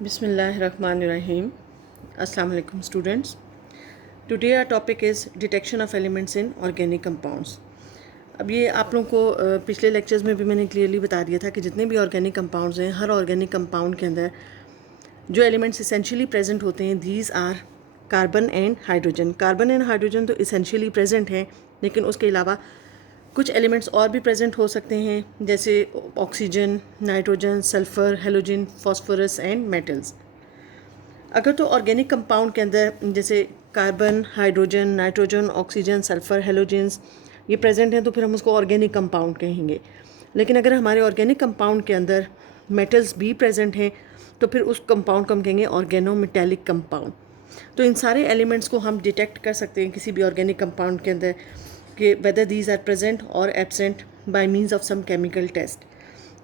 Bismillahirrahmanirrahim. Assalamu alaikum students. Today our topic is detection of elements in organic compounds. अब ये आप लोगों को पिछले लेक्चर्स में भी मैंने क्लियरली बता दिया था कि जितने भी ऑर्गेनिक कंपाउंड्स हैं, हर ऑर्गेनिक कंपाउंड के अंदर जो एलिमेंट्स इसेंशियली प्रेजेंट होते हैं, these are carbon and hydrogen. Carbon and hydrogen तो इसेंशियली प्रेजेंट हैं, लेकिन उसके अलावा कुछ एलिमेंट्स और भी प्रेजेंट हो सकते हैं, जैसे oxygen, nitrogen, sulphur, halogen, phosphorus and metals. अगर तो ऑर्गेनिक कंपाउंड के अंदर जैसे carbon, hydrogen, nitrogen, oxygen, sulphur, halogens ये प्रेजेंट हैं तो फिर हम उसको ऑर्गेनिक कंपाउंड कहेंगे. लेकिन अगर हमारे ऑर्गेनिक कंपाउंड के अंदर मेटल्स भी प्रेजेंट हैं तो फिर उस कंपाउंड को हम कहेंगे ऑर्गेनोमेटेलिक कंपाउंड. तो इन सारे एलिमेंट्स को हम डिटेक्ट कर सकते हैं किसी भी ऑर्गेनिक कंपाउंड के अंदर कि वेदर दीज आर प्रेजेंट और absent by means of some chemical test.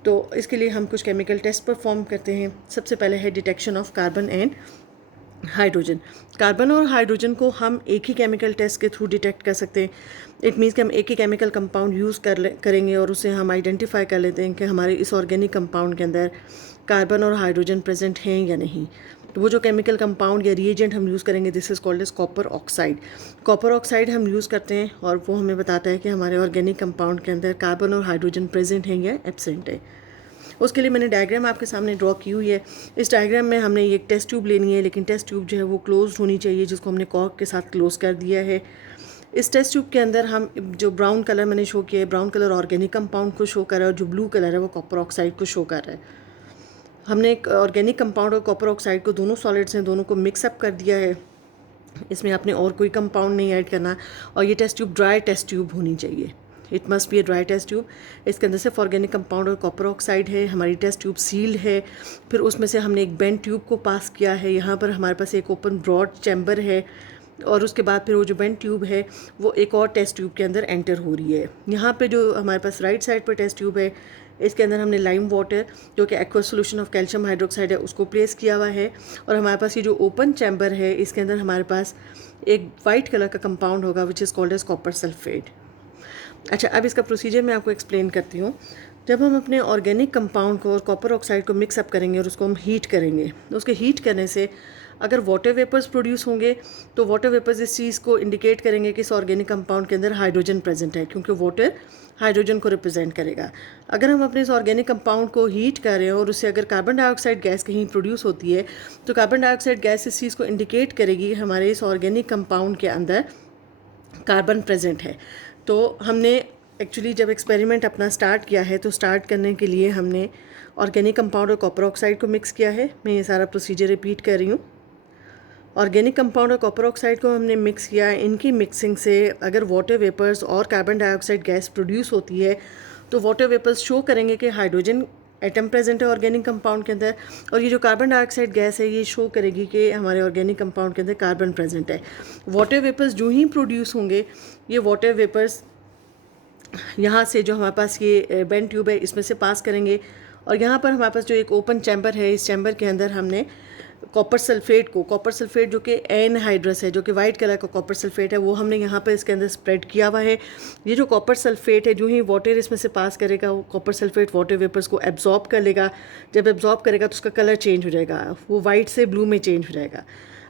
तो इसके लिए हम कुछ केमिकल टेस्ट परफॉर्म करते हैं. सबसे पहले है detection of carbon and hydrogen. Carbon और हाइड्रोजन को हम एक ही केमिकल टेस्ट के थ्रू डिटेक्ट कर सकते हैं. इट मीन्स कि हम एक ही केमिकल कंपाउंड यूज़ करेंगे और उसे हम आइडेंटिफाई कर लेते हैं कि हमारे इस ऑर्गेनिक कंपाउंड के अंदर कार्बन और हाइड्रोजन प्रेजेंट हैं या नहीं. तो वो जो केमिकल कंपाउंड या रिएजेंट हम यूज़ करेंगे, this is called as copper oxide. Copper oxide हम यूज़ करते हैं और वो हमें बताता है कि हमारे ऑर्गेनिक कंपाउंड के अंदर कार्बन और हाइड्रोजन प्रेजेंट हैं या एब्सेंट है. उसके लिए मैंने डायग्राम आपके सामने ड्रॉ की हुई है. इस डायग्राम में हमने एक टेस्ट ट्यूब लेनी है, लेकिन टेस्ट ट्यूब जो है वो क्लोज होनी चाहिए, जिसको हमने कॉर्क के साथ क्लोज कर दिया है. इस टेस्ट ट्यूब के अंदर हम जो ब्राउन कलर मैंने शो किया है, ब्राउन कलर ऑर्गेनिक कंपाउंड को शो कर रहा है और जो ब्लू कलर है वो कॉपर ऑक्साइड को शो कर रहा है. हमने एक ऑर्गेनिक कंपाउंड और कॉपर ऑक्साइड को, दोनों सॉलिड्स हैं, दोनों को मिक्सअप कर दिया है. इसमें आपने और कोई कंपाउंड नहीं ऐड करना. और ये test tube dry test tube होनी चाहिए. It must be a dry test tube. इसके अंदर सिर्फ ऑर्गेनिक कंपाउंड और कॉपर ऑक्साइड है. हमारी टेस्ट ट्यूब सील्ड है. फिर उसमें से हमने एक बेंड ट्यूब को पास किया है. यहाँ पर हमारे पास एक ओपन ब्रॉड चैम्बर है और उसके बाद फिर वो जो बेंड ट्यूब है वो एक और टेस्ट ट्यूब के अंदर एंटर हो रही है. यहाँ पे जो हमारे पास राइट साइड पर टेस्ट ट्यूब है, इसके अंदर हमने लाइम वाटर जो कि aqueous solution of calcium hydroxide है उसको प्लेस किया हुआ है. और हमारे पास ये जो ओपन चैम्बर है, इसके अंदर हमारे पास एक वाइट कलर का कंपाउंड होगा which is called as copper sulphate. अच्छा, अब इसका प्रोसीजर मैं आपको एक्सप्लेन करती हूँ. जब हम अपने ऑर्गेनिक कंपाउंड को और कॉपर ऑक्साइड को मिक्सअप करेंगे और उसको हम हीट करेंगे, तो उसके हीट करने से अगर वाटर वेपर्स प्रोड्यूस होंगे तो वाटर वेपर्स इस चीज़ को इंडिकेट करेंगे कि इस ऑर्गेनिक कंपाउंड के अंदर हाइड्रोजन प्रेजेंट है, क्योंकि वाटर हाइड्रोजन को रिप्रेजेंट करेगा. अगर हम अपने इस ऑर्गेनिक कंपाउंड को हीट कर रहे हैं और उससे अगर कार्बन डाइऑक्साइड गैस कहीं प्रोड्यूस होती है तो कार्बन डाइऑक्साइड गैस इस चीज़ को इंडिकेट करेगी कि हमारे इस ऑर्गेनिक कंपाउंड के अंदर कार्बन प्रेजेंट है. तो हमने एक्चुअली जब एक्सपेरिमेंट अपना स्टार्ट किया है तो स्टार्ट करने के लिए हमने ऑर्गेनिक कंपाउंड और कॉपर ऑक्साइड को मिक्स किया है. मैं ये सारा प्रोसीजर रिपीट कर रही हूँ. ऑर्गेनिक कंपाउंड और कॉपर ऑक्साइड को हमने मिक्स किया. इनकी मिक्सिंग से अगर वाटर वेपर्स और कार्बन डाइऑक्साइड गैस प्रोड्यूस होती है तो वाटर वेपर्स शो करेंगे कि हाइड्रोजन एटम प्रेजेंट है ऑर्गेनिक कंपाउंड के अंदर, और ये जो कार्बन डाइऑक्साइड गैस है ये शो करेगी कि हमारे ऑर्गेनिक कंपाउंड के अंदर कार्बन प्रेजेंट है. वाटर वेपर्स जो ही प्रोड्यूस होंगे, ये वाटर वेपर्स यहाँ से जो हमारे पास ये बेंड ट्यूब है इसमें से पास करेंगे और यहाँ पर हमारे पास जो एक ओपन चैम्बर है, इस चैम्बर के अंदर हमने कॉपर सल्फेट जो कि एनहाइड्रस है, जो कि वाइट कलर का कॉपर सल्फेट है, वो हमने यहाँ पर इसके अंदर स्प्रेड किया हुआ है. ये जो कॉपर सल्फेट है, जो ही वाटर इसमें से पास करेगा वो कॉपर सल्फेट वाटर वेपर्स को एब्जॉर्ब कर लेगा. जब एब्जॉर्ब करेगा तो उसका कलर चेंज हो जाएगा, वो वाइट से ब्लू में चेंज हो जाएगा.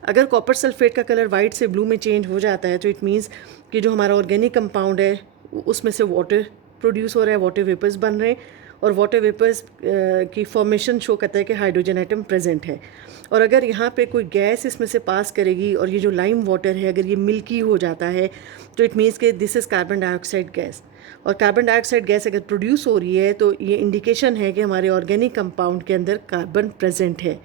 अगर कॉपर सल्फेट का कलर वाइट से ब्लू में चेंज हो जाता है तो इट मीन्स कि जो हमारा ऑर्गेनिक कंपाउंड है उसमें से वाटर प्रोड्यूस हो रहा है, वाटर वेपर्स बन रहे हैं और वाटर वेपर्स की फॉर्मेशन शो करता है कि हाइड्रोजन एटम प्रेजेंट है. और अगर यहाँ पे कोई गैस इसमें से पास करेगी और ये जो लाइम वाटर है अगर ये मिल्की हो जाता है तो इट मीन्स कि this is carbon dioxide gas. और कार्बन डाइऑक्साइड गैस अगर प्रोड्यूस हो रही है तो ये इंडिकेशन है कि हमारे ऑर्गेनिक कंपाउंड के अंदर कार्बन प्रेजेंट है.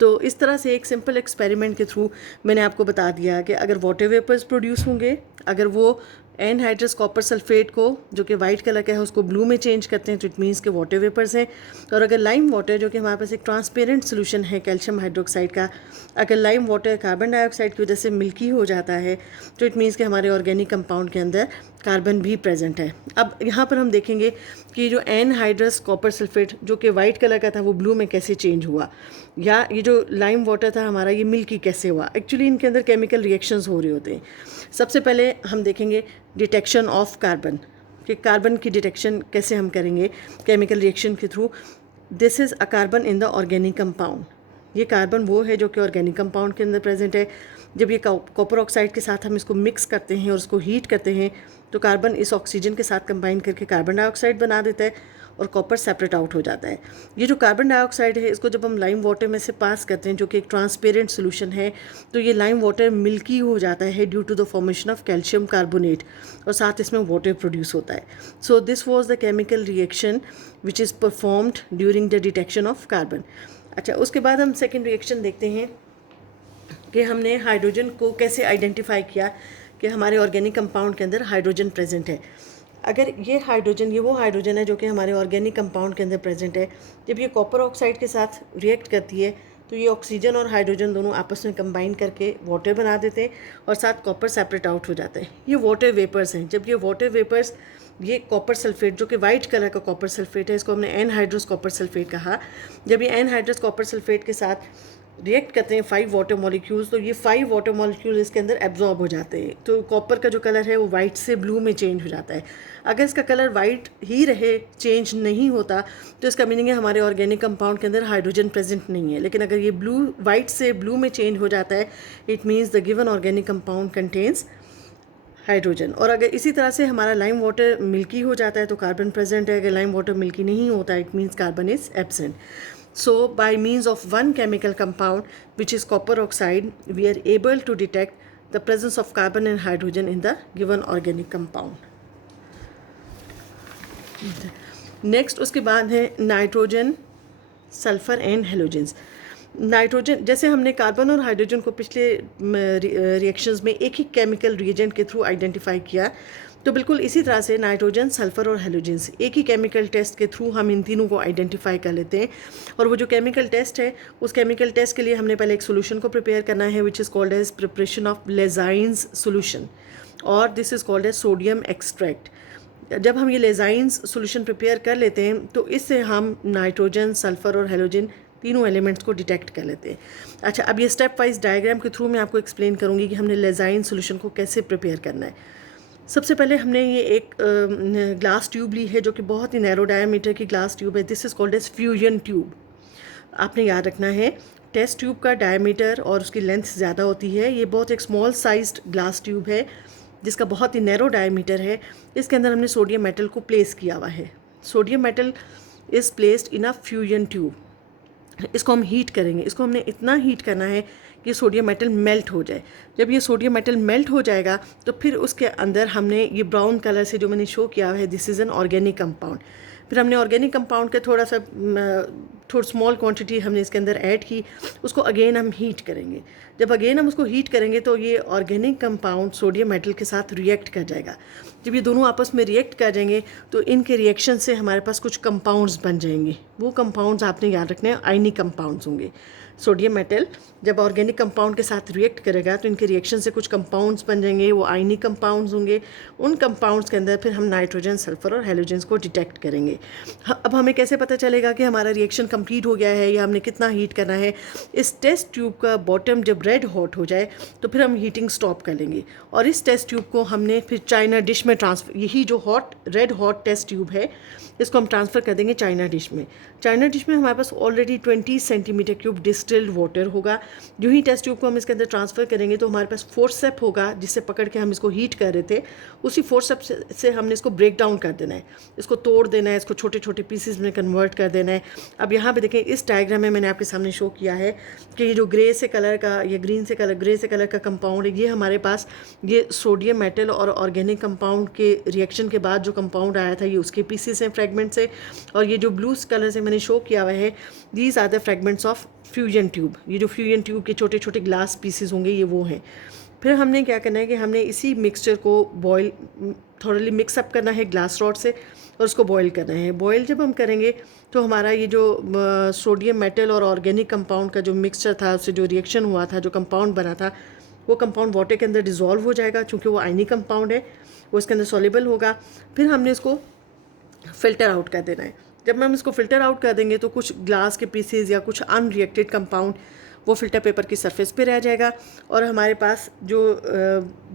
तो इस तरह से एक सिंपल एक्सपेरिमेंट के थ्रू मैंने आपको बता दिया कि अगर वाटर वेपर्स प्रोड्यूस होंगे, अगर वो एनहाइड्रस कॉपर सल्फेट को जो कि वाइट कलर का है उसको ब्लू में चेंज करते हैं तो इट मीन्स के वाटर वेपर्स हैं. और अगर लाइम वाटर जो कि हमारे पास एक ट्रांसपेरेंट सोल्यूशन है कैल्शियम हाइड्रोक्साइड का, अगर लाइम वाटर कार्बन डाइऑक्साइड की वजह से मिल्की हो जाता है तो इट मीन्स के हमारे ऑर्गेनिक कंपाउंड के अंदर कार्बन भी प्रेजेंट है. अब यहाँ पर हम देखेंगे कि जो एनहाइड्रस कॉपर सल्फेट जो कि वाइट कलर का था वो ब्लू में कैसे चेंज हुआ, या ये जो लाइम वाटर था हमारा ये मिल्की कैसे हुआ. एक्चुअली इनके अंदर केमिकल रिएक्शंस हो रहे होते हैं. सबसे पहले हम देखेंगे डिटेक्शन ऑफ कार्बन, कि कार्बन की डिटेक्शन कैसे हम करेंगे केमिकल रिएक्शन के through. This is a carbon in the organic compound. ये कार्बन वो है जो कि ऑर्गेनिक कंपाउंड के अंदर प्रेजेंट है। जब ये कॉपर ऑक्साइड के साथ हम इसको मिक्स करते हैं और उसको हीट करते हैं तो कार्बन इस ऑक्सीजन के साथ कंबाइन करके कार्बन डाइऑक्साइड बना देता है और कॉपर सेपरेट आउट हो जाता है। ये जो कार्बन डाइऑक्साइड है इसको जब हम लाइम वाटर में से पास करते हैं जो कि एक ट्रांसपेरेंट सोल्यूशन है, तो ये लाइम वाटर मिल्की हो जाता है due to the formation of calcium carbonate और साथ इसमें वाटर प्रोड्यूस होता है। So this was the chemical reaction which is performed during the detection of carbon. अच्छा, उसके बाद हम सेकेंड रिएक्शन देखते हैं कि हमने हाइड्रोजन को कैसे आइडेंटिफाई किया कि हमारे ऑर्गेनिक कंपाउंड के अंदर हाइड्रोजन प्रेजेंट है। अगर ये हाइड्रोजन, ये वो हाइड्रोजन है जो कि हमारे ऑर्गेनिक कंपाउंड के अंदर प्रेजेंट है, जब ये कॉपर ऑक्साइड के साथ रिएक्ट करती है तो ये ऑक्सीजन और हाइड्रोजन दोनों आपस में कंबाइन करके वाटर बना देते हैं और साथ कॉपर सेपरेट आउट हो जाता है। ये वाटर वेपर्स हैं। जब ये वाटर वेपर्स, ये कॉपर सल्फेट जो कि वाइट कलर का कॉपर सल्फेट है, इसको हमने एनहाइड्रस कॉपर सल्फेट कहा, जब ये एनहाइड्रस कॉपर सल्फेट के साथ रिएक्ट करते हैं 5 वाटर मॉलिक्यूल्स, तो ये 5 वाटर मॉलिक्यूल इसके अंदर एब्जॉर्ब हो जाते हैं। तो कॉपर का जो कलर है वो वाइट से ब्लू में चेंज हो जाता है। अगर इसका कलर वाइट ही रहे, चेंज नहीं होता, तो इसका मीनिंग है हमारे ऑर्गेनिक कंपाउंड के अंदर हाइड्रोजन प्रेजेंट नहीं है। लेकिन अगर ये वाइट से ब्लू में चेंज हो जाता है, it means the given organic compound contains hydrogen. और अगर इसी तरह से हमारा लाइम वाटर मिल्की हो जाता है तो कार्बन प्रेजेंट है। अगर लाइम वाटर मिल्की नहीं होता, it means carbon is absent. So by means of one chemical compound, which is copper oxide, we are able to detect the presence of carbon and hydrogen in the given organic compound. Next उसके बाद है nitrogen, sulphur and halogens. Nitrogen, जैसे हमने carbon और hydrogen को पिछले reactions में एक ही केमिकल रिएजेंट के थ्रू आइडेंटिफाई किया, तो बिल्कुल इसी तरह से नाइट्रोजन, सल्फर और हेलोजेंस एक ही केमिकल टेस्ट के थ्रू हम इन तीनों को आइडेंटिफाई कर लेते हैं। और वो जो केमिकल टेस्ट है, उस केमिकल टेस्ट के लिए हमने पहले एक सोल्यूशन को प्रिपेयर करना है which is called as preparation of Lassaigne's solution, और this is called as sodium extract. जब हम ये लेजाइंस सोल्यूशन प्रिपेयर कर लेते हैं तो इससे हम नाइट्रोजन, सल्फर और हेलोजन तीनों एलिमेंट्स को डिटेक्ट कर लेते हैं। अच्छा, अब ये स्टेप वाइज डायग्राम के थ्रू मैं आपको एक्सप्लेन करूँगी कि हमने लेजाइन सोल्यूशन को कैसे प्रिपेयर करना है। सबसे पहले हमने ये एक ग्लास ट्यूब ली है जो कि बहुत ही नैरो डायमीटर की ग्लास ट्यूब है। This is called as fusion tube. आपने याद रखना है, टेस्ट ट्यूब का डायमीटर और उसकी लेंथ ज़्यादा होती है। ये बहुत एक स्मॉल साइज्ड ग्लास ट्यूब है जिसका बहुत ही नैरो डायमीटर है। इसके अंदर हमने सोडियम मेटल को प्लेस किया हुआ है। Sodium metal is placed in a fusion tube. इसको हम हीट करेंगे। इसको हमने इतना हीट करना है कि सोडियम मेटल मेल्ट हो जाए। जब ये सोडियम मेटल मेल्ट हो जाएगा तो फिर उसके अंदर हमने ये ब्राउन कलर से जो मैंने शो किया है, this is an organic compound. फिर हमने ऑर्गेनिक कंपाउंड का थोड़ा स्मॉल क्वांटिटी हमने इसके अंदर ऐड की। उसको अगेन हम हीट करेंगे। जब अगेन हम उसको हीट करेंगे तो ये ऑर्गेनिक कंपाउंड सोडियम मेटल के साथ रिएक्ट कर जाएगा। जब ये दोनों आपस में रिएक्ट कर जाएंगे तो इनके रिएक्शन से हमारे पास कुछ कंपाउंड्स बन जाएंगे। वो कंपाउंड्स आपने याद रखने हैं, आयनिक कंपाउंड्स होंगे। सोडियम मेटल जब ऑर्गेनिक कंपाउंड के साथ रिएक्ट करेगा तो इनके रिएक्शन से कुछ कंपाउंड्स बन जाएंगे, वो आयनिक कंपाउंड्स होंगे। उन कंपाउंड्स के अंदर फिर हम नाइट्रोजन, सल्फर और हेलोजेंस को डिटेक्ट करेंगे। अब हमें कैसे पता चलेगा कि हमारा रिएक्शन कंप्लीट हो गया है या हमने कितना हीट करना है? इस टेस्ट ट्यूब का बॉटम जब रेड हॉट हो जाए तो फिर हम हीटिंग स्टॉप कर लेंगे और इस टेस्ट ट्यूब को हमने फिर चाइना डिश में ट्रांसफर, यही जो रेड हॉट टेस्ट ट्यूब है इसको हम ट्रांसफ़र कर देंगे चाइना डिश में। चाइना डिश में हमारे पास already 20 centimetre cube distilled water होगा। जो ही टेस्ट ट्यूब को हम इसके अंदर ट्रांसफ़र करेंगे तो हमारे पास फोर्सेप होगा जिससे पकड़ के हम इसको हीट कर रहे थे। उसी फोर्सेप से हमने इसको ब्रेक डाउन कर देना है, इसको तोड़ देना है, इसको छोटे छोटे पीसेस में कन्वर्ट कर देना है। अब यहाँ पे देखें, इस डायग्राम में मैंने आपके सामने शो किया है कि ये जो ग्रे से कलर का, ये ग्रे से कलर का कंपाउंड है, ये हमारे पास ये सोडियम मेटल और ऑर्गेनिक कंपाउंड के रिएक्शन के बाद जो कंपाउंड आया था ये उसके पीसेस हैं, फ्रेगमेंट्स से। और ये जो ब्लू कलर से मैंने शो किया हुआ है, these are the fragments of fusion tube. ये जो फ्यूजन ट्यूब के छोटे छोटे ग्लास पीसेस होंगे ये वो हैं। फिर हमने क्या करना है कि हमने इसी मिक्सचर को बॉयल, थोड़ली मिक्सअप करना है ग्लास रॉड से और उसको बॉयल करना है। बॉयल जब हम करेंगे तो हमारा ये जो सोडियम मेटल और ऑर्गेनिक कंपाउंड का जो मिक्सचर था, उससे जो रिएक्शन हुआ था, जो कंपाउंड बना था, वो कंपाउंड वाटर के अंदर डिज़ोल्व हो जाएगा। चूँकि वो आयनिक कंपाउंड है, वो इसके अंदर सॉल्युबल होगा। फिर हमने इसको फ़िल्टर आउट कर देना है। जब हम इसको फ़िल्टर आउट कर देंगे तो कुछ ग्लास के पीसेस या कुछ अनरिएक्टेड कंपाउंड वो फ़िल्टर पेपर की सरफेस पे रह जाएगा और हमारे पास जो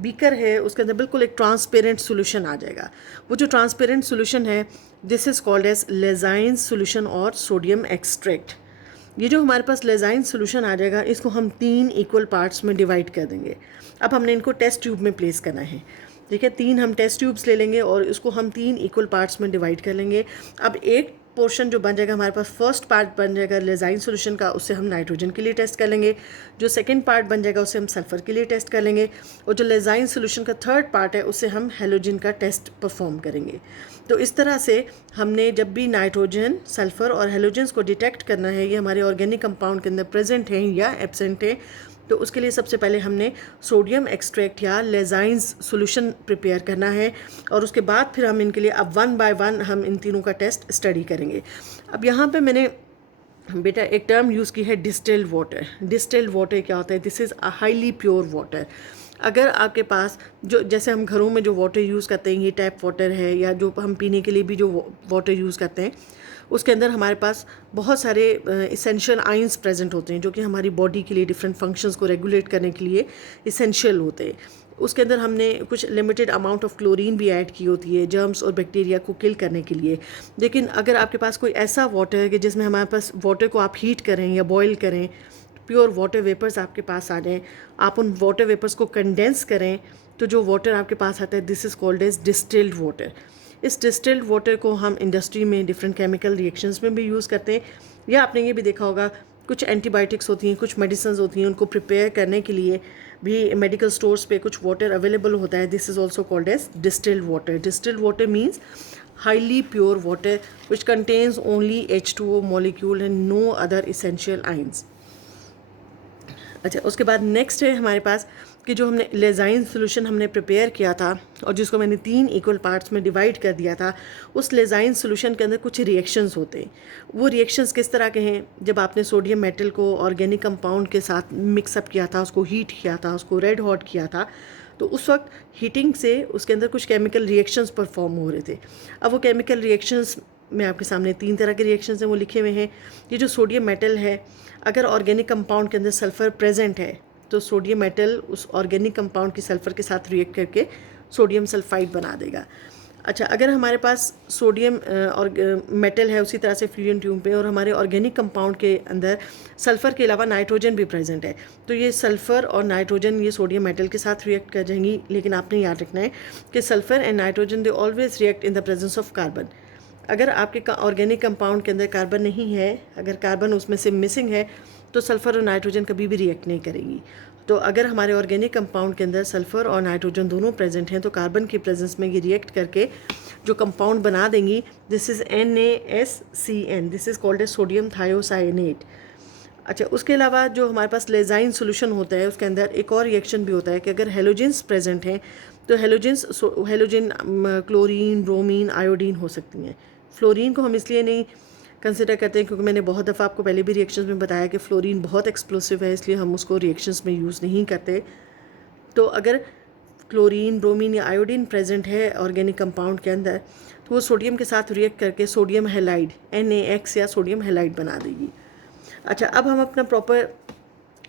बीकर है उसके अंदर बिल्कुल एक ट्रांसपेरेंट सोल्यूशन आ जाएगा। वो जो ट्रांसपेरेंट सोल्यूशन है, this is called as Lassaigne solution और सोडियम एक्सट्रैक्ट। ये जो हमारे पास लेजाइन सोल्यूशन आ जाएगा, इसको हम 3 इक्वल पार्ट्स में डिवाइड कर देंगे। अब हमने इनको टेस्ट ट्यूब में प्लेस करना है, ठीक है। 3 हम टेस्ट ट्यूब्स ले लेंगे और इसको हम 3 इक्वल पार्ट्स में डिवाइड कर लेंगे। अब एक पोर्शन जो बन जाएगा हमारे पास, फर्स्ट पार्ट बन जाएगा लेजाइन सोल्यूशन का, उससे हम नाइट्रोजन के लिए टेस्ट कर लेंगे। जो सेकंड पार्ट बन जाएगा उससे हम सल्फ़र के लिए टेस्ट कर लेंगे, और जो लेजाइन सोल्यूशन का थर्ड पार्ट है उससे हम हेलोजन का टेस्ट परफॉर्म करेंगे। तो इस तरह से हमने जब भी नाइट्रोजन, सल्फ़र और हेलोजन्स को डिटेक्ट करना है ये हमारे ऑर्गेनिक कंपाउंड के अंदर प्रेजेंट हैं या एब्सेंट हैं, तो उसके लिए सबसे पहले हमने सोडियम एक्सट्रैक्ट या लेजाइंस सॉल्यूशन प्रिपेयर करना है, और उसके बाद फिर हम इनके लिए अब 1 बाय 1 हम इन तीनों का टेस्ट स्टडी करेंगे। अब यहाँ पे मैंने बेटा एक टर्म यूज़ की है डिस्टिल्ड वाटर। डिस्टिल्ड वाटर क्या होता है? This is a highly pure water. अगर आपके पास जो जैसे हम घरों में जो वाटर यूज़ करते हैं, ये टैप वाटर है या जो हम पीने के लिए भी जो वाटर यूज़ करते हैं, उसके अंदर हमारे पास बहुत सारे इसेंशियल आयंस प्रेजेंट होते हैं जो कि हमारी बॉडी के लिए डिफरेंट फंक्शंस को रेगुलेट करने के लिए इसेंशियल होते हैं। उसके अंदर हमने कुछ लिमिटेड अमाउंट ऑफ क्लोरीन भी ऐड की होती है जर्म्स और बैक्टीरिया को किल करने के लिए। लेकिन अगर आपके पास कोई ऐसा वाटर है कि जिसमें हमारे पास वाटर को आप हीट करें या बॉयल करें, प्योर वाटर वेपर्स आपके पास आ जाएँ, आप उन वाटर वेपर्स को कंडेंस करें, तो जो वाटर आपके पास आता है this is called as distilled water. इस डिस्टिल्ड वाटर को हम इंडस्ट्री में डिफरेंट केमिकल रिएक्शंस में भी यूज़ करते हैं, या आपने ये भी देखा होगा कुछ एंटीबायोटिक्स होती हैं, कुछ मेडिसिन होती हैं, उनको प्रिपेयर करने के लिए भी मेडिकल स्टोर्स पे कुछ वाटर अवेलेबल होता है। This is also called as distilled water. Distilled water means highly pure water which contains only H2O molecule and no other essential ions. अच्छा, उसके बाद नेक्स्ट है हमारे पास कि जो हमने लेजाइन सोल्यूशन हमने प्रिपेयर किया था और जिसको मैंने 3 इक्वल पार्ट्स में डिवाइड कर दिया था, उस लेजाइन सोल्यूशन के अंदर कुछ रिएक्शंस होते हैं। वो रिएक्शंस किस तरह के हैं? जब आपने सोडियम मेटल को ऑर्गेनिक कंपाउंड के साथ मिक्सअप किया था, उसको हीट किया था, उसको रेड हॉट किया था, तो उस वक्त हीटिंग से उसके अंदर कुछ केमिकल रिएक्शंस परफॉर्म हो रहे थे। अब वो केमिकल रिएक्शंस मैं आपके सामने 3 तरह के रिएक्शंस हैं वो लिखे हुए हैं। ये जो सोडियम मेटल है, अगर ऑर्गेनिक कंपाउंड के अंदर सल्फ़र प्रेजेंट है तो सोडियम मेटल उस ऑर्गेनिक कंपाउंड की सल्फ़र के साथ रिएक्ट करके सोडियम सल्फाइड बना देगा। अच्छा, अगर हमारे पास सोडियम और मेटल है उसी तरह से फ्लूएंट ट्यूब पे, और हमारे ऑर्गेनिक कंपाउंड के अंदर सल्फ़र के अलावा नाइट्रोजन भी प्रेजेंट है, तो ये सल्फ़र और नाइट्रोजन ये सोडियम मेटल के साथ रिएक्ट कर जाएंगी। लेकिन आपने याद रखना है कि sulphur and nitrogen they always react in the presence of carbon. अगर आपके ऑर्गेनिक कंपाउंड के अंदर कार्बन नहीं है, अगर कार्बन उसमें से मिसिंग है, तो सल्फ़र और नाइट्रोजन कभी भी रिएक्ट नहीं करेगी। तो अगर हमारे ऑर्गेनिक कंपाउंड के अंदर सल्फ़र और नाइट्रोजन दोनों प्रेजेंट हैं, तो कार्बन की प्रेजेंस में ये रिएक्ट करके जो कंपाउंड बना देंगी, this is NaSCN, this is called as sodium thiocyanate. अच्छा, उसके अलावा जो हमारे पास लेजाइन सोल्यूशन होता है उसके अंदर एक और रिएक्शन भी होता है कि अगर हेलोजेंस प्रेजेंट हैं तो हेलोजन क्लोरीन, ब्रोमीन, आयोडीन हो सकती हैं। फ्लोरीन को हम इसलिए नहीं कंसिडर करते हैं क्योंकि मैंने बहुत दफ़ा आपको पहले भी रिएक्शंस में बताया कि फ्लोरीन बहुत एक्सप्लोसिव है, इसलिए हम उसको रिएक्शंस में यूज़ नहीं करते। तो अगर क्लोरीन, ब्रोमीन या आयोडीन प्रेजेंट है ऑर्गेनिक कंपाउंड के अंदर, तो वो सोडियम के साथ रिएक्ट करके सोडियम हैलाइड NaX या सोडियम हैलाइड बना देगी। अच्छा, अब हम अपना प्रॉपर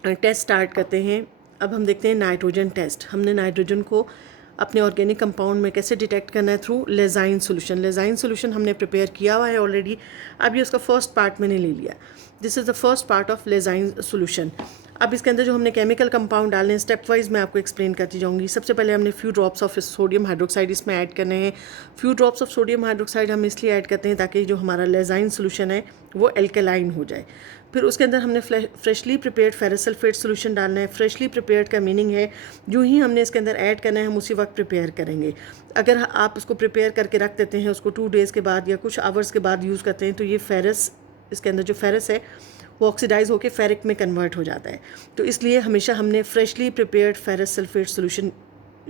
टेस्ट स्टार्ट करते हैं। अब हम देखते हैं नाइट्रोजन टेस्ट। हमने नाइट्रोजन को अपने ऑर्गेनिक कंपाउंड में कैसे डिटेक्ट करना है? Through Lassaigne solution. Lassaigne solution हमने प्रिपेयर किया हुआ है ऑलरेडी। अब ये उसका फर्स्ट पार्ट मैंने ले लिया। This is the first part of Lassaigne solution. अब इसके अंदर जो हमने केमिकल कंपाउंड डालने हैं स्टेप वाइज मैं आपको एक्सप्लेन करती जाऊंगी। सबसे पहले हमने few drops of sodium hydroxide इसमें ऐड करने हैं। Few drops of sodium hydroxide हम इसलिए ऐड करते हैं ताकि जो हमारा लेजाइन सोल्यूशन है वो एल्केलाइन हो जाए। फिर उसके अंदर हमने freshly prepared ferrous sulphate solution डालना है। फ्रेशली प्रिपेयर्ड का मीनिंग है जो ही हमने इसके अंदर ऐड करना है हम उसी वक्त प्रिपेयर करेंगे। अगर आप उसको प्रिपेयर करके रख देते हैं, उसको 2 डेज़ के बाद या कुछ आवर्स के बाद यूज़ करते हैं, तो ये फेरस, इसके अंदर जो फेरस है वो ऑक्सीडाइज होकर फेरिक में कन्वर्ट हो जाता है। तो इसलिए हमेशा हमने freshly prepared ferrous sulphate solution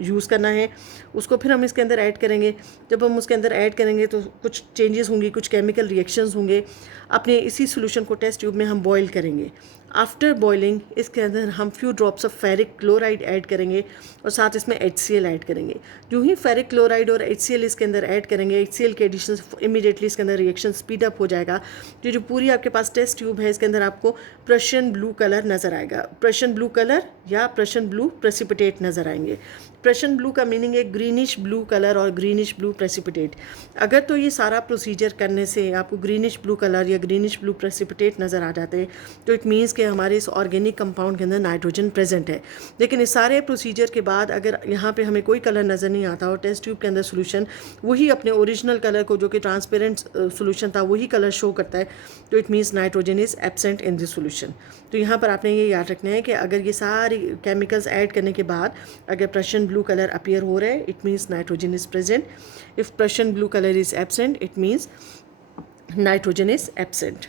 use करना है। उसको फिर हम इसके अंदर ऐड करेंगे। जब हम उसके अंदर ऐड करेंगे तो कुछ चेंजेस होंगी, कुछ केमिकल रिएक्शंस होंगे। अपने इसी सोल्यूशन को टेस्ट ट्यूब में हम बॉयल करेंगे। आफ्टर बॉइलिंग इसके अंदर हम few drops of ferric chloride add करेंगे और साथ इसमें HCl ऐड करेंगे। जो ही फेरिक क्लोराइड और HCl इसके अंदर ऐड करेंगे, HCl के एडिशन से इमीडिएटली इसके अंदर रिएक्शन स्पीड अप हो जाएगा। जो पूरी आपके पास टेस्ट ट्यूब है इसके अंदर आपको प्रशियन ब्लू कलर नज़र आएगा। प्रशियन ब्लू कलर या प्रशियन ब्लू प्रेसिपिटेट नज़र आएंगे। प्रशन ब्लू का मीनिंग है ग्रीनिश ब्लू कलर और ग्रीनिश ब्लू प्रेसिपिटेट। अगर तो ये सारा प्रोसीजर करने से आपको ग्रीनिश ब्लू कलर या ग्रीनिश ब्लू प्रेसिपिटेट नज़र आ जाते हैं तो इट मीन्स कि हमारे इस ऑर्गेनिक कंपाउंड के अंदर नाइट्रोजन प्रेजेंट है। लेकिन इस सारे प्रोसीजर के बाद अगर यहाँ पे हमें कोई कलर नज़र नहीं आता और टेस्ट ट्यूब के अंदर सोल्यूशन वही अपने ओरिजिनल कलर को, जो कि ट्रांसपेरेंट सोल्यूशन था, वही कलर शो करता है, तो it means nitrogen is absent in this solution. तो यहाँ पर आपने ये याद रखना है कि अगर ये सारे केमिकल्स ऐड करने के बाद अगर प्रशन ब्लू कलर अपीयर हो रहा है, it means nitrogen is present. If Prussian blue colour is absent, it means nitrogen is absent.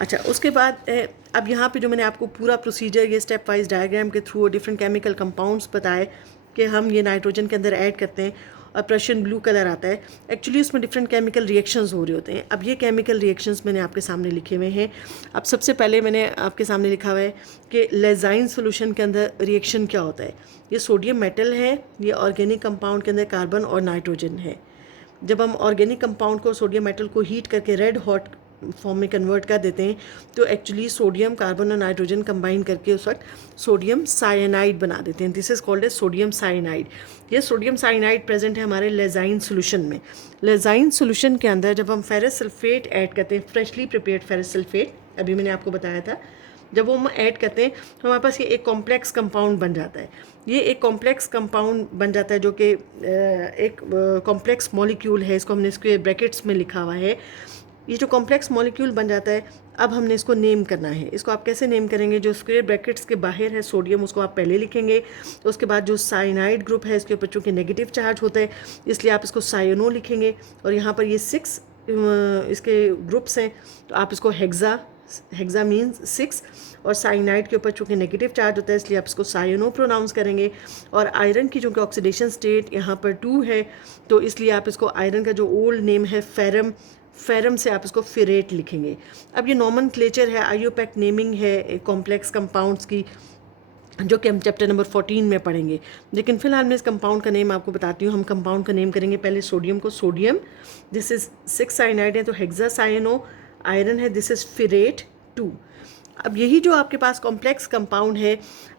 अच्छा, उसके बाद अब यहाँ पे जो मैंने आपको पूरा प्रोसीजर ये स्टेप वाइज डायग्राम के थ्रू डिफरेंट केमिकल कंपाउंड्स बताए कि हम ये नाइट्रोजन के अंदर ऐड करते हैं और प्रशन ब्लू कलर आता है। एक्चुअली उसमें डिफरेंट केमिकल रिएक्शंस हो रहे होते हैं। अब ये केमिकल रिएक्शंस मैंने आपके सामने लिखे हुए हैं। अब सबसे पहले मैंने आपके सामने लिखा हुआ है कि लेजाइन सोल्यूशन के अंदर रिएक्शन क्या होता है। ये सोडियम मेटल है, ये ऑर्गेनिक कंपाउंड के अंदर कार्बन और नाइट्रोजन है। जब हम ऑर्गेनिक कंपाउंड को, सोडियम मेटल को हीट करके रेड हॉट फॉर्म में कन्वर्ट कर देते हैं तो एक्चुअली सोडियम, कार्बन और नाइट्रोजन कंबाइन करके उस वक्त सोडियम साइनाइड बना देते हैं। This is called as sodium cyanide. ये सोडियम साइनाइड प्रेजेंट है हमारे लेजाइन सोल्यूशन में। लेजाइन सोल्यूशन के अंदर जब हम फेरस सल्फेट ऐड करते हैं, फ्रेशली प्रिपेयर्ड फेरस सल्फेट, अभी मैंने आपको बताया था, जब वो हम ऐड करते हैं तो हमारे पास ये एक कॉम्प्लेक्स कंपाउंड बन जाता है। ये एक कॉम्प्लेक्स कंपाउंड बन जाता है जो कि एक कॉम्प्लेक्स मॉलिक्यूल है। इसको हमने स्क्वायर ब्रैकेट्स में लिखा हुआ है। ये जो कॉम्प्लेक्स मॉलिक्यूल बन जाता है, अब हमने इसको नेम करना है। इसको आप कैसे नेम करेंगे? जो स्क्वायर ब्रैकेट्स के बाहर है सोडियम, उसको आप पहले लिखेंगे। उसके बाद जो साइनाइड ग्रुप है, इसके ऊपर चूँकि नेगेटिव चार्ज होता है इसलिए आप इसको साइनो लिखेंगे। और यहाँ पर ये 6 इसके ग्रुप्स हैं तो आप इसको हेक्सा मीन्स 6, और साइनाइड के ऊपर चूँकि नेगेटिव चार्ज होता है इसलिए आप इसको साइनो प्रोनाउंस करेंगे। और आयरन की चूँकि ऑक्सीडेशन स्टेट यहाँ पर 2 है तो इसलिए आप इसको, आयरन का जो ओल्ड नेम है फेरम, फेरम से आप इसको फिरेट लिखेंगे। अब ये नॉमनक्लेचर है, आईयूपैक नेमिंग है कॉम्प्लेक्स कंपाउंड्स की, जो कि हम चैप्टर नंबर 14 में पढ़ेंगे। लेकिन फिलहाल मैं इस कंपाउंड का नेम आपको बताती हूँ। हम कंपाउंड का नेम करेंगे पहले सोडियम को, सोडियम दिस इज़ 6 साइनाइड है तो हेक्सा साइनो, आयरन है दिस इज़ फिरेट 2। अब यही जो आपके पास कॉम्प्लेक्स कंपाउंड है,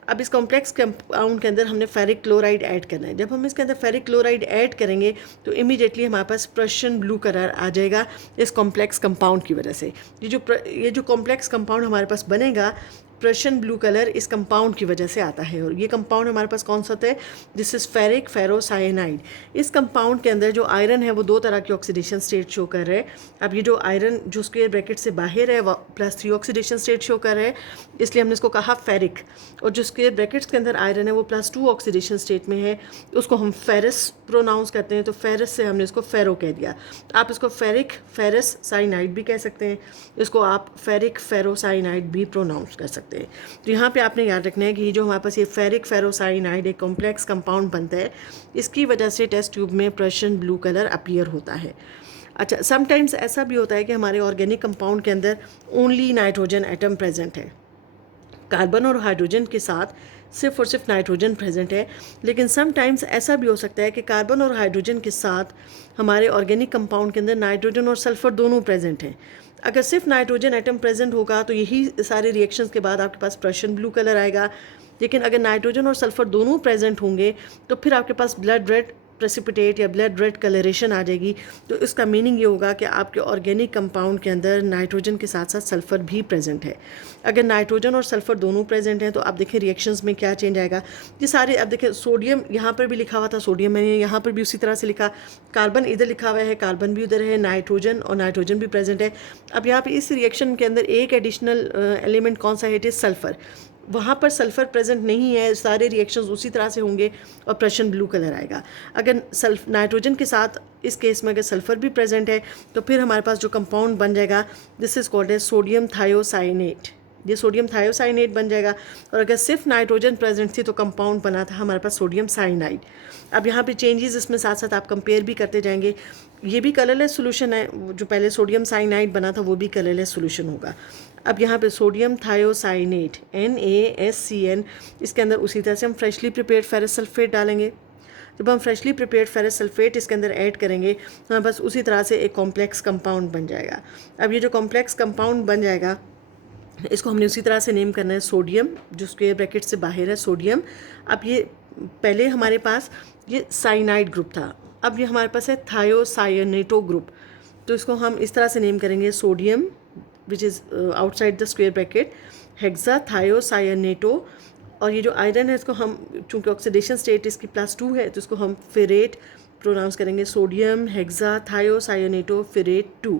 अब इस कॉम्प्लेक्स कंपाउंड के अंदर हमने फेरिक क्लोराइड ऐड करना है। जब हम इसके अंदर फेरिक क्लोराइड ऐड करेंगे तो इमीडिएटली हमारे पास प्रशन ब्लू कलर आ जाएगा इस कॉम्प्लेक्स कंपाउंड की वजह से। ये जो कॉम्प्लेक्स कंपाउंड हमारे पास बनेगा, प्रशन ब्लू कलर इस कंपाउंड की वजह से आता है। और ये कंपाउंड हमारे पास कौन सा होता है? This is ferric ferrocyanide. इस कंपाउंड के अंदर जो आयरन है वो 2 तरह की ऑक्सीडेशन स्टेट शो कर रहा है। अब ये जो आयरन जो स्क्वायर ब्रैकेट से बाहर है वो +3 ऑक्सीडेशन स्टेट शो कर रहा है, इसलिए हमने इसको कहा फेरिक। और जो स्क्वायर ब्रैकेट्स के अंदर आयरन है वो +2 ऑक्सीडेशन स्टेट में है, उसको हम फेरस प्रोनाउंस करते हैं, तो फेरस से हमने इसको फेरो कह दिया। आप इसको फेरिक फेरस साइनाइड भी कह सकते हैं, इसको आप फेरिक फेरोसाइनाइड भी प्रोनाउंस कर सकते हैं। तो यहाँ पे आपने याद रखना है कि जो हमारे पास ये फेरिक फेरोसाइनाइड एक कॉम्प्लेक्स कंपाउंड बनता है, इसकी वजह से टेस्ट ट्यूब में प्रशन ब्लू कलर अपीयर होता है। अच्छा, समटाइम्स ऐसा भी होता है कि हमारे ऑर्गेनिक कंपाउंड के अंदर ओनली नाइट्रोजन एटम प्रेजेंट है, कार्बन और हाइड्रोजन के साथ सिर्फ और सिर्फ नाइट्रोजन प्रेजेंट है। लेकिन समटाइम्स ऐसा भी हो सकता है कि कार्बन और हाइड्रोजन के साथ हमारे ऑर्गेनिक कंपाउंड के अंदर नाइट्रोजन और सल्फर दोनों प्रेजेंट हैं। अगर सिर्फ नाइट्रोजन एटम प्रेजेंट होगा तो यही सारे रिएक्शंस के बाद आपके पास प्रशन ब्लू कलर आएगा। लेकिन अगर नाइट्रोजन और सल्फर दोनों प्रेजेंट होंगे तो फिर आपके पास ब्लड रेड प्रेसिपिटेट या ब्लड रेड कलरेशन आ जाएगी। तो इसका मीनिंग ये होगा कि आपके ऑर्गेनिक कंपाउंड के अंदर नाइट्रोजन के साथ साथ सल्फर भी प्रेजेंट है। अगर नाइट्रोजन और सल्फर दोनों प्रेजेंट हैं तो आप देखें रिएक्शंस में क्या चेंज आएगा। ये सारे, अब देखें सोडियम यहाँ पर भी लिखा हुआ था, सोडियम मैंने यहाँ पर भी उसी तरह से लिखा, कार्बन इधर लिखा हुआ है, कार्बन भी उधर है, नाइट्रोजन और नाइट्रोजन भी प्रेजेंट है। अब यहाँ पर इस रिएक्शन के अंदर एक एडिशनल एलिमेंट कौन सा है? It is sulphur. वहाँ पर सल्फ़र प्रेजेंट नहीं है, सारे रिएक्शंस उसी तरह से होंगे और प्रशन ब्लू कलर आएगा। अगर नाइट्रोजन के साथ इस केस में अगर सल्फ़र भी प्रेजेंट है तो फिर हमारे पास जो कंपाउंड बन जाएगा this is called as sodium thiocyanate. ये सोडियम थायोसाइनेट बन जाएगा। और अगर सिर्फ नाइट्रोजन प्रेजेंट थी तो कंपाउंड बना था हमारे पास सोडियम साइनाइड। अब यहाँ पे चेंजेस इसमें साथ साथ आप कंपेयर भी करते जाएंगे। ये भी कलरलेस सोल्यूशन है, जो पहले सोडियम साइनाइड बना था वो भी कलरलेस सोल्यूशन होगा। अब यहाँ पे सोडियम थायोसाइनेट NaSCN, इसके अंदर उसी तरह से हम फ्रेशली प्रिपेयर्ड फेरस सल्फेट डालेंगे। जब हम फ्रेशली प्रिपेयर्ड फेरस सल्फेट इसके अंदर ऐड करेंगे तो बस उसी तरह से एक कॉम्प्लेक्स कंपाउंड बन जाएगा। अब ये जो कॉम्प्लेक्स कंपाउंड बन जाएगा इसको हमने उसी तरह से नेम करना है सोडियम, जो स्क्वायर ब्रैकेट से बाहर है सोडियम। अब ये पहले हमारे पास ये साइनाइड ग्रुप था, अब ये हमारे पास है थायोसायनेटो ग्रुप। तो इसको हम इस तरह से नेम करेंगे, sodium which is outside the square bracket hexathiocyanato, और ये जो आयरन है इसको हम, चूँकि ऑक्सीडेशन स्टेट इसकी +2 है, तो इसको हम फेरेट प्रोनाउंस करेंगे, सोडियम हेक्साथायोसायनेटो फेरेट 2।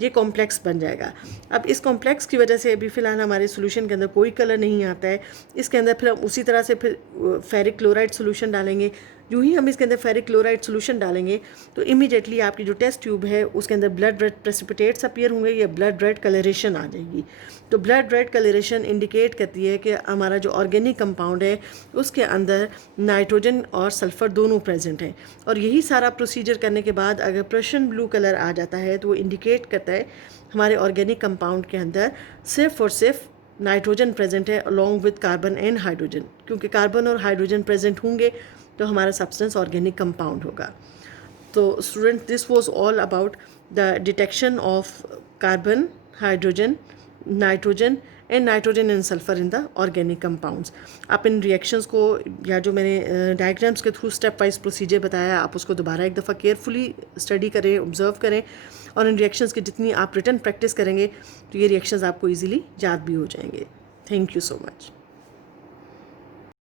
ये कॉम्प्लेक्स बन जाएगा। अब इस कॉम्प्लेक्स की वजह से अभी फ़िलहाल हमारे सोल्यूशन के अंदर कोई कलर नहीं आता है। इसके अंदर फिर हम उसी तरह से फिर फेरिक क्लोराइड सोल्यूशन डालेंगे। यूँ ही हम इसके अंदर फेरिक क्लोराइड सोल्यूशन डालेंगे तो इमीडिएटली आपकी जो टेस्ट ट्यूब है उसके अंदर ब्लड रेड प्रेसिपिटेट्स अपीयर होंगे या ब्लड रेड कलरेशन आ जाएगी। तो ब्लड रेड कलरेशन इंडिकेट करती है कि हमारा जो ऑर्गेनिक कंपाउंड है उसके अंदर नाइट्रोजन और सल्फ़र दोनों प्रेजेंट हैं। और यही सारा प्रोसीजर करने के बाद अगर प्रशन ब्लू कलर आ जाता है तो वो इंडिकेट करता है हमारे ऑर्गेनिक कंपाउंड के अंदर सिर्फ और सिर्फ नाइट्रोजन प्रेजेंट है along with carbon and hydrogen. क्योंकि कार्बन और हाइड्रोजन प्रेजेंट होंगे तो हमारा सब्सटेंस ऑर्गेनिक कंपाउंड होगा। तो student, this was all about the detection of carbon, hydrogen, nitrogen and sulphur in the organic compounds. आप इन रिएक्शंस को, या जो मैंने डायग्राम्स के थ्रू स्टेप वाइज प्रोसीजर बताया, आप उसको दोबारा एक दफ़ा केयरफुली स्टडी करें, ऑब्जर्व करें, और इन रिएक्शंस की जितनी आप रिटन प्रैक्टिस करेंगे तो ये रिएक्शंस आपको ईजिली याद भी हो जाएंगे। Thank you so much.